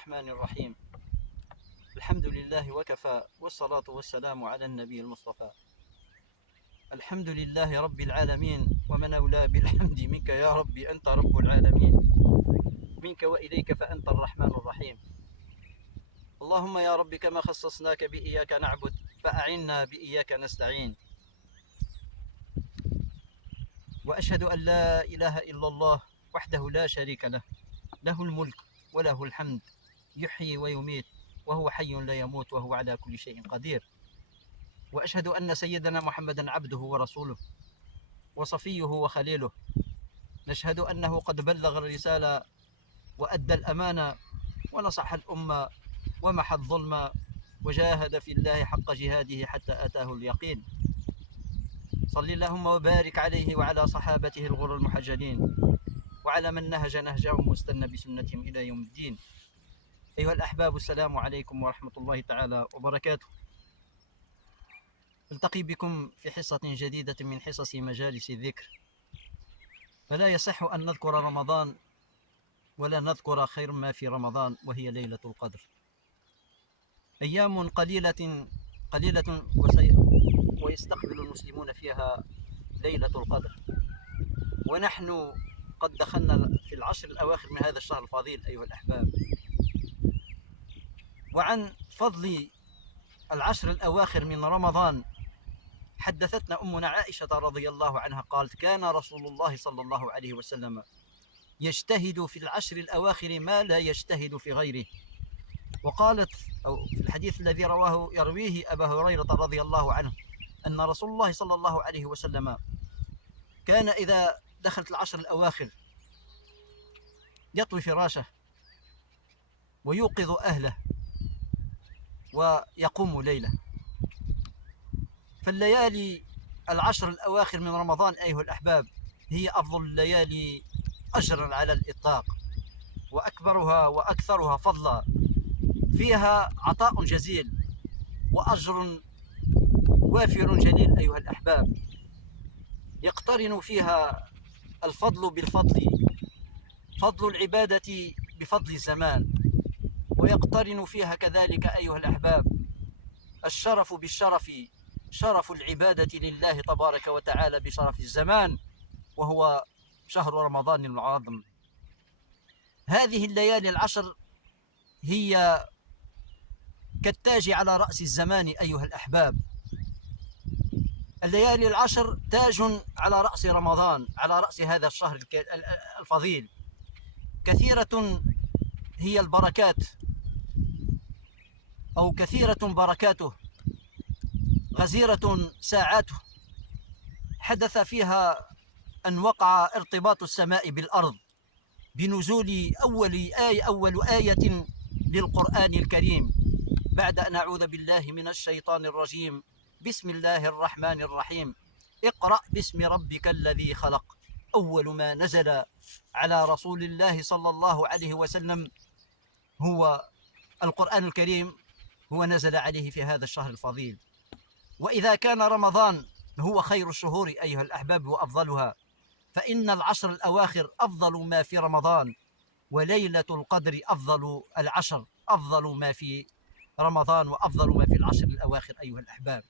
الرحمن الرحيم. الحمد لله وكفى، والصلاة والسلام على النبي المصطفى. الحمد لله رب العالمين، ومن أولى بالحمد منك يا ربي، أنت رب العالمين، منك وإليك فأنت الرحمن الرحيم. اللهم يا رب كما خصصناك بإياك نعبد فأعنا بإياك نستعين. وأشهد أن لا إله إلا الله وحده لا شريك له، له الملك وله الحمد، يحيي ويميت وهو حي لا يموت وهو على كل شيء قدير. وأشهد أن سيدنا محمدا عبده ورسوله وصفيه وخليله. نشهد أنه قد بلغ الرسالة وأدى الأمانة ونصح الأمة ومحى الظلم وجاهد في الله حق جهاده حتى أتاه اليقين. صل اللهم وبارك عليه وعلى صحابته الغر المحجلين وعلى من نهج نهجهم واستنى بسنتهم إلى يوم الدين. أيها الأحباب، السلام عليكم ورحمة الله تعالى وبركاته. ألتقي بكم في حصة جديدة من حصص مجالس الذكر. فلا يصح أن نذكر رمضان ولا نذكر خير ما في رمضان، وهي ليلة القدر. أيام قليلة ويستقبل المسلمون فيها ليلة القدر، ونحن قد دخلنا في العشر الأواخر من هذا الشهر الفضيل أيها الأحباب. وعن فضل العشر الأواخر من رمضان حدثتنا أمنا عائشة رضي الله عنها قالت: كان رسول الله صلى الله عليه وسلم يجتهد في العشر الأواخر ما لا يجتهد في غيره. وقالت أو في الحديث الذي يرويه أبا هريرة رضي الله عنه أن رسول الله صلى الله عليه وسلم كان إذا دخلت العشر الأواخر يطوي فراشه ويوقظ أهله ويقوم ليله. فالليالي العشر الأواخر من رمضان أيها الأحباب هي أفضل الليالي أجرا على الإطلاق، وأكبرها وأكثرها فضلا. فيها عطاء جزيل وأجر وافر جليل أيها الأحباب. يقترن فيها الفضل بالفضل، فضل العبادة بفضل الزمان، ويقترن فيها كذلك أيها الأحباب الشرف بالشرف، شرف العبادة لله تبارك وتعالى بشرف الزمان، وهو شهر رمضان العظيم. هذه الليالي العشر هي كالتاج على رأس الزمان أيها الأحباب. الليالي العشر تاج على رأس رمضان، على رأس هذا الشهر الفضيل. كثيرة هي البركات، أو كثيرة بركاته، غزيرة ساعاته. حدث فيها أن وقع ارتباط السماء بالأرض بنزول أول آية للقرآن الكريم بعد أن أعوذ بالله من الشيطان الرجيم. بسم الله الرحمن الرحيم. اقرأ باسم ربك الذي خلق. أول ما نزل على رسول الله صلى الله عليه وسلم هو القرآن الكريم، هو نزل عليه في هذا الشهر الفضيل. وإذا كان رمضان هو خير الشهور أيها الأحباب وأفضلها، فإن العشر الأواخر أفضل ما في رمضان، وليلة القدر أفضل العشر، أفضل ما في رمضان وأفضل ما في العشر الأواخر أيها الأحباب.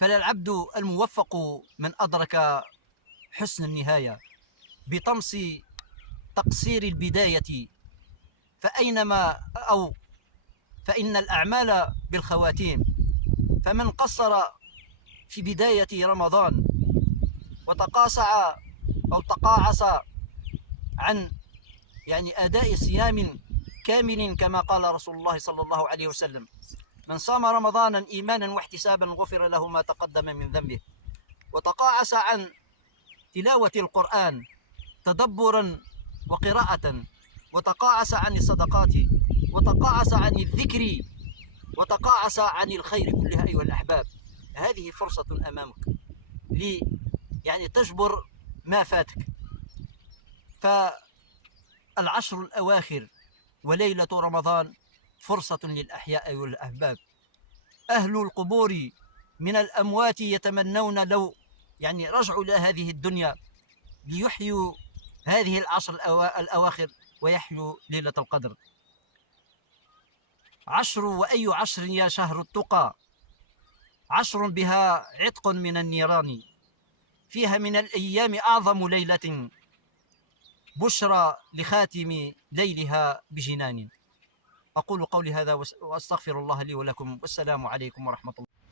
فالعبد الموفق من أدرك حسن النهاية بطمس تقصير البداية، فإن الأعمال بالخواتيم. فمن قصر في بداية رمضان وتقاصع أو تقاعس عن أداء صيام كامل كما قال رسول الله صلى الله عليه وسلم: من صام رمضانا إيمانا واحتسابا غفر له ما تقدم من ذنبه. وتقاعس عن تلاوة القرآن تدبرا وقراءة، وتقاعس عن الصدقات، وتقاعس عن الذكر، وتقاعس عن الخير كلها أيها الأحباب. هذه فرصة أمامك تجبر ما فاتك. فالعشر الأواخر وليلة رمضان فرصة للأحياء أيها الأحباب. أهل القبور من الأموات يتمنون لو رجعوا إلى هذه الدنيا ليحيوا هذه العشر الأواخر ويحيو ليلة القدر. عشر، وأي عشر يا شهر التقى، عشر بها عتق من النيران، فيها من الأيام أعظم ليلة، بشرى لخاتم ليلها بجنان. أقول قولي هذا وأستغفر الله لي ولكم، والسلام عليكم ورحمة الله.